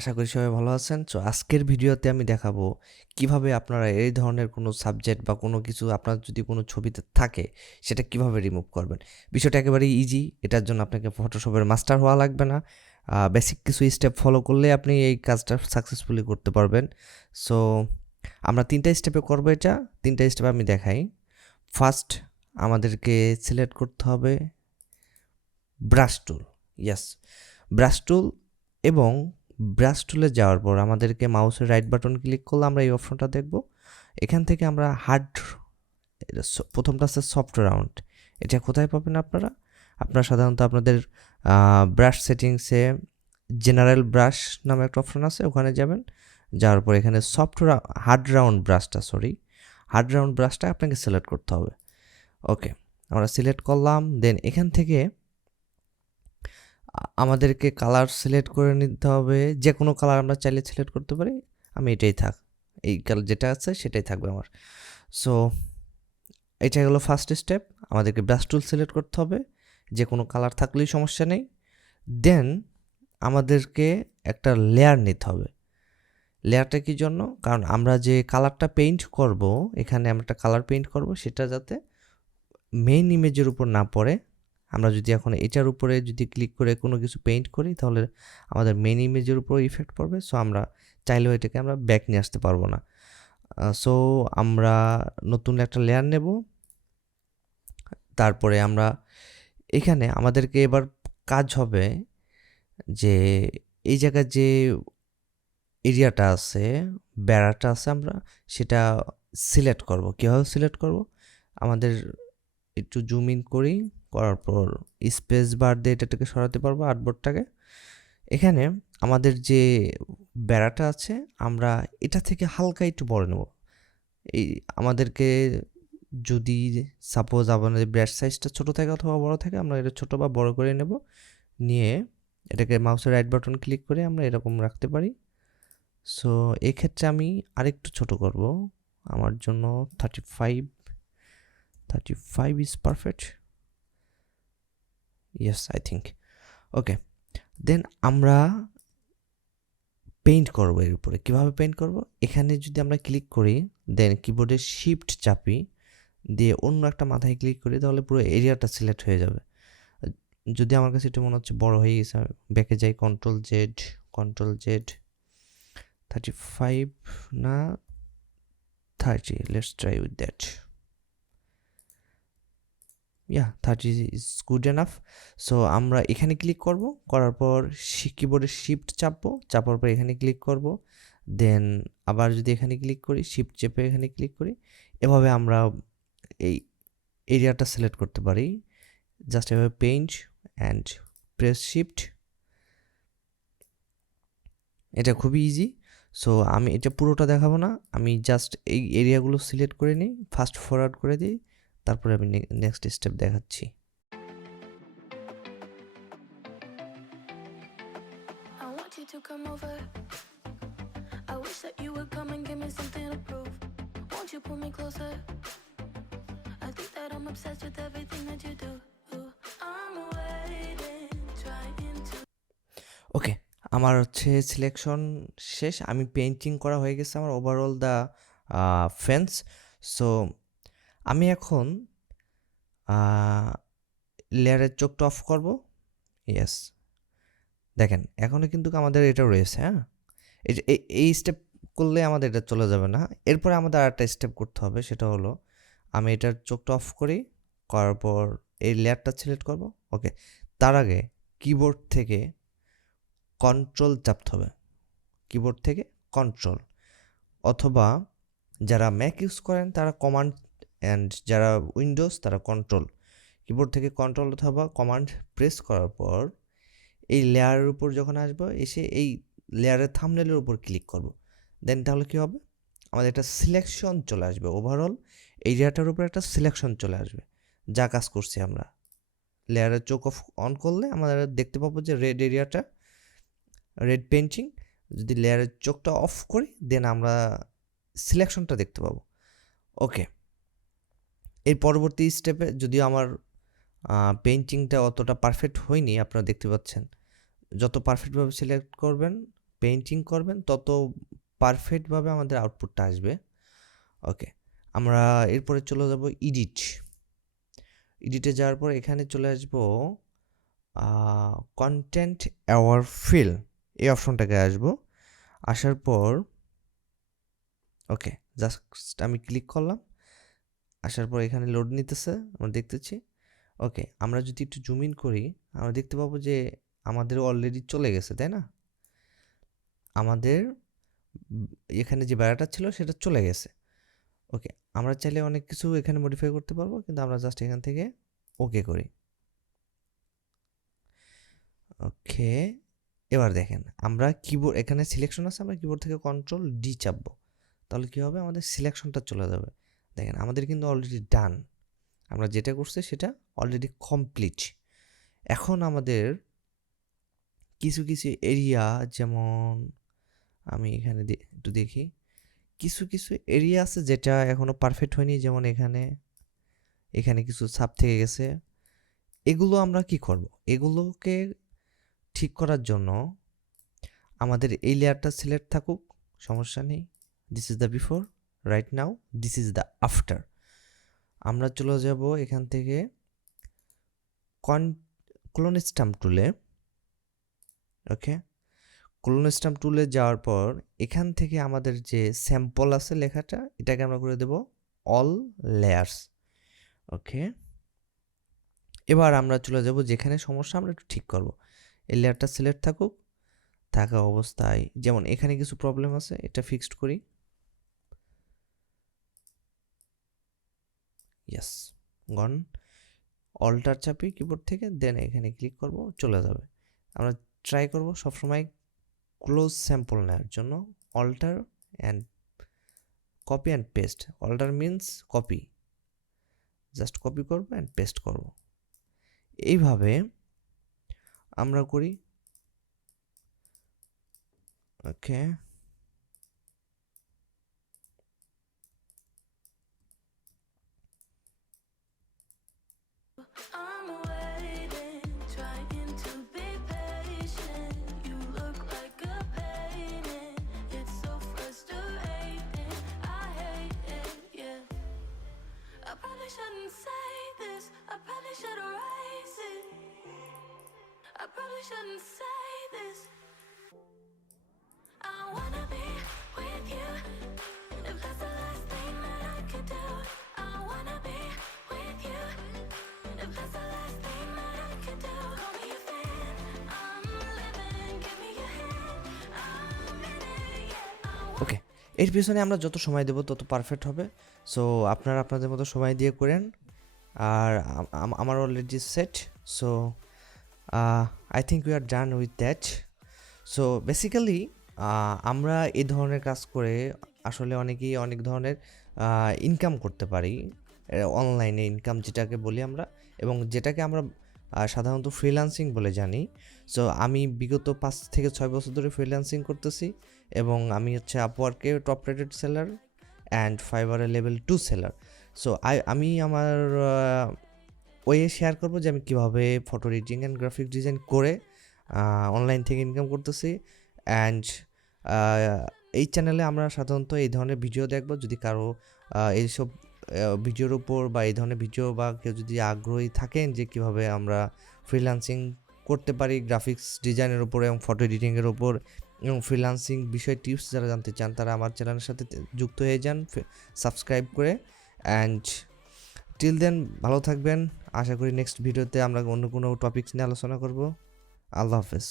আশা করি সবাই ভালো আছেন। সো আজকের ভিডিওতে আমি দেখাবো কিভাবে আপনারা এই ধরনের কোনো সাবজেক্ট বা কোনো কিছু আপনার যদি কোনো ছবিতে থাকে সেটা কিভাবে রিমুভ করবেন। বিষয়টা একেবারেই ইজি। এটার জন্য আপনাকে ফটোশপের মাস্টার হওয়া লাগবে না। বেসিক কিছু স্টেপ ফলো করলে আপনি এই কাজটা সাকসেসফুলি করতে পারবেন। সো আমরা ৩টা স্টেপে করবো এটা। ৩টা স্টেপ আমি দেখাই। ফার্স্ট আমাদেরকে সিলেক্ট করতে হবে ব্রাশ টুল। ইয়েস, ব্রাশ টুল এবং ব্রাশ টুলে যাওয়ার পর আমাদেরকে মাউসের রাইট বাটন ক্লিক করলে আমরা এই অপশনটা দেখব। এখান থেকে আমরা প্রথমটা আছে সফট রাউন্ড। এটা কোথায় পাবেন আপনারা সাধারণত আপনাদের ব্রাশ সেটিংসে জেনারেল ব্রাশ নামে একটা অপশন আছে, ওখানে যাবেন। যাওয়ার পর এখানে হার্ড রাউন্ড ব্রাশটা আপনাকে সিলেক্ট করতে হবে। ওকে, আমরা সিলেক্ট করলাম। দেন এখান থেকে আমাদেরকে কালার সিলেক্ট করে নিতে হবে। যে কোনো কালার আমরা চাইলে সিলেক্ট করতে পারি। আমি এই কালার যেটা আছে সেটাই থাকবে আমার। সো এটা হলো ফার্স্ট স্টেপ। আমাদেরকে ব্রাশ টুল সিলেক্ট করতে হবে, যে কোনো কালার থাকলেই সমস্যা নেই। দেন আমাদেরকে একটা লেয়ার নিতে হবে। লেয়ারটা কি জন্য? কারণ আমরা যে কালারটা পেইন্ট করব, এখানে আমরা একটা কালার পেইন্ট করব, সেটা যাতে মেইন ইমেজের উপর না পড়ে। আমরা যদি এখন এটার উপরে যদি ক্লিক করে কোনো কিছু পেইন্ট করি তাহলে আমাদের মেইন ইমেজের উপর ইফেক্ট পড়বে। সো আমরা চাইলেও এটাকে আমরা ব্যাক নিয়ে আসতে পারবো না। সো আমরা নতুন একটা লেয়ার নেব। তারপরে আমরা এখানে আমাদেরকে এবার কাজ হবে যে এই জায়গায় যে এরিয়াটা আছে, বেড়াটা আছে, আমরা সেটা সিলেক্ট করব। কীভাবে সিলেক্ট করব? আমাদের একটু জুম ইন করার পর স্পেস বার দিয়ে এটাকে সরাতে পারবো আর্টবোর্ডটাকে। এখানে আমাদের যে বেড়াটা আছে আমরা এটা থেকে হালকা একটু বড় নেব। এই আমাদেরকে যদি সাপোজ আমাদের ব্রাশ সাইজটা ছোট থাকে অথবা বড় থাকে, আমরা এটা ছোট বা বড় করে নেব। নিয়ে এটাকে মাউসের রাইট বাটন ক্লিক করে আমরা এরকম রাখতে পারি। সো এক্ষেত্রে আমি আরেকটু ছোট করব। আমার জন্য 35 is perfect. Yes, I think. ওকে, দেন আমরা পেইন্ট করব এর উপরে। কীভাবে পেইন্ট করব? এখানে যদি আমরা ক্লিক করি, দেন কিবোর্ডে শিফট চাপি দিয়ে অন্য একটা মাথায় ক্লিক করি, তাহলে পুরো এরিয়াটা সিলেক্ট হয়ে যাবে। যদি আমার কাছে এটা মনে হচ্ছে বড় হয়ে গেছে, ব্যাকে যাই, কন্ট্রোল জেড 35 না 30, let's try with that. 30 is good enough. So আমরা এখানে ক্লিক করব, করার পর কিবোর্ডে শিফট চাপার পর এখানে ক্লিক করব। দেন আবার যদি এখানে ক্লিক করি, শিফট চেপে এখানে ক্লিক করি, এভাবে আমরা এই এরিয়াটা সিলেক্ট করতে পারি। জাস্ট এভাবে পেইন্ট অ্যান্ড প্রেস শিফট। এটা খুবই ইজি। সো আমি এটা পুরোটা দেখাবো না, আমি জাস্ট এই এরিয়াগুলো সিলেক্ট করে নিই, ফাস্ট ফরওয়ার্ড করে দিই, তারপরে আমি নেক্সট স্টেপ দেখাচ্ছি। ওকে, আমার সিলেকশন শেষ। আমি পেইন্টিং করা হয়ে গেছে আমার ওভারঅল দ্য ফেন্স। সো আমি এখন লেয়ারের চোখটা অফ করব। ইয়েস, দেখেন এখনও কিন্তু আমাদের এটা রয়েছে। হ্যাঁ, এই স্টেপ করলে আমাদের এটা চলে যাবে না। এরপরে আমাদের আরেকটা স্টেপ করতে হবে, সেটা হলো আমি এটার চোখটা অফ করার পর এই লেয়ারটা সিলেক্ট করব। ওকে, তার আগে কিবোর্ড থেকে কন্ট্রোল চাপতে হবে। কিবোর্ড থেকে কন্ট্রোল, অথবা যারা ম্যাক ইউজ করেন তারা কমান্ড, অ্যান্ড যারা উইন্ডোজ তারা কন্ট্রোল। কিবোর্ড থেকে কন্ট্রোল অথবা কমান্ড প্রেস করার পর এই লেয়ারের উপর যখন আসবো, এসে এই লেয়ারের থাম্বনেলের উপর ক্লিক করব। দেন তাহলে কী হবে? আমাদের একটা সিলেকশন চলে আসবে। ওভারঅল এরিয়াটার উপর একটা সিলেকশন চলে আসবে। যা কাজ করছি আমরা, লেয়ারের চোখ অন করলে আমরা দেখতে পাবো যে রেড পেইন্টিং। যদি লেয়ারের চোখটা অফ করি, দেন আমরা সিলেকশনটা দেখতে পাবো। ওকে, এর পরবর্তী স্টেপে যদিও আমার পেইন্টিংটা অতটা পারফেক্ট হয়নি, আপনারা দেখতে পাচ্ছেন। যত পারফেক্টভাবে সিলেক্ট করবেন পেইন্টিং করবেন তত পারফেক্টভাবে আমাদের আউটপুটটা আসবে। ওকে, আমরা এরপরে চলে যাব এডিটে যাওয়ার পর এখানে চলে আসবো কন্টেন্ট অ্যাওয়ার ফিল, এই অপশনটাকে আসবো। আসার পর ওকে, জাস্ট আমি ক্লিক করলাম। আসার পর এখানে লোড নিতেছে, আমরা দেখতেছি। ওকে, আমরা যদি একটু জুম ইন করি আমরা দেখতে পাবো যে আমাদের অলরেডি চলে গেছে, তাই না? আমাদের এখানে যে বেড়াটা ছিল সেটা চলে গেছে। ওকে, আমরা চাইলে অনেক কিছু এখানে মডিফাই করতে পারবো, কিন্তু আমরা জাস্ট এখান থেকে ওকে করি। ওকে, এবার দেখেন আমরা কিবোর্ড, এখানে সিলেকশন আছে, আমরা কিবোর্ড থেকে কন্ট্রোল ডি চাপবো, তাহলে কী হবে, আমাদের সিলেকশনটা চলে যাবে। দেখেন আমাদের কিন্তু অলরেডি ডান, আমরা যেটা করছি সেটা অলরেডি কমপ্লিট। এখন আমাদের কিছু কিছু এরিয়া, যেমন আমি এখানে একটু দেখি, কিছু কিছু এরিয়া আছে যেটা এখনও পারফেক্ট হয়নি, যেমন এখানে কিছু ছাপ থেকে গেছে। এগুলো আমরা কি করব, এগুলোকে ঠিক করার জন্য আমাদের এই লেয়ারটা সিলেক্ট থাকুক, সমস্যা নেই। This is the before, right now this is the after. আমরা চলে যাব এখান থেকে ক্লোন স্ট্যাম্প টুলে। ওকে, ক্লোন স্ট্যাম্প টুলে যাওয়ার পর এখান থেকে আমাদের যে স্যাম্পল আছে লেখাটা, এটাকে আমরা করে দেব অল লেয়ার্স। ওকে, এবার আমরা চলে যাব যেখানে সমস্যা আমরা একটু ঠিক করব। এই লেয়ারটা সিলেক্ট থাকুক, থাকা অবস্থায় যেমন এখানে কিছু প্রবলেম আছে, এটা ফিক্সড করি। ইয়েস, গন। অল্টার চাপি কিবোর্ড থেকে, দেন এখানে ক্লিক করব, চলে যাবে। আমরা ট্রাই করব সবসময় ক্লোজ স্যাম্পল নেওয়ার জন্য। Alter and copy and paste. Alter means copy, just copy করব অ্যান্ড পেস্ট করব। এইভাবে আমরা করি। ওকে, Shouldn't say this, I probably should erase it. I probably shouldn't say this. I wanna be with you, if that's the last thing that I could do. I wanna be with you, if that's the last thing that I could do. Call me a fan, I'm living, give me your hand, I'm in it, yeah. ওকে, এর পিছনে আমরা যত সময় দেব তত perfect হবে। So আপনারা আপনাদের মতো সময় দিয়ে করেন। আর আমার already set, so I think we are done with that. So basically আমরা এই ধরনের কাজ করে আসলে অনেকেই অনেক ধরনের ইনকাম করতে পারি, অনলাইনে ইনকাম যেটাকে বলি আমরা, এবং যেটাকে আমরা সাধারণত ফ্রিল্যান্সিং বলে জানি। সো আমি বিগত 5 থেকে 6 বছর ধরে ফ্রিল্যান্সিং করতেছি, এবং আমি হচ্ছে আপওয়ার্কে টপ রেটেড সেলার অ্যান্ড ফাইবারে লেভেল 2 সেলার। সো আমি আমার ওয়ে শেয়ার করবো যে আমি কীভাবে photo editing and graphic design করে অনলাইন থেকে ইনকাম করতেছি। অ্যান্ড এই চ্যানেলে আমরা সাধারণত এই ধরনের ভিডিও দেখবো। যদি কারো এইসব ভিডিওর উপর বা এই ধরনের ভিডিও, বা কেউ যদি আগ্রহী থাকেন যে কীভাবে আমরা ফ্রিল্যান্সিং করতে পারি গ্রাফিক্স ডিজাইনের উপর এবং ফটো এডিটিংয়ের উপর, এবং ফ্রিল্যান্সিং বিষয়ে টিপস যারা জানতে চান তারা আমার চ্যানেলের সাথে যুক্ত হয়ে যান সাবস্ক্রাইব করে। অ্যান্ড টিল দেন ভালো থাকবেন। আশা করি নেক্সট ভিডিওতে আমরা অন্য কোনো টপিকস নিয়ে আলোচনা করব। আল্লাহ হাফেজ।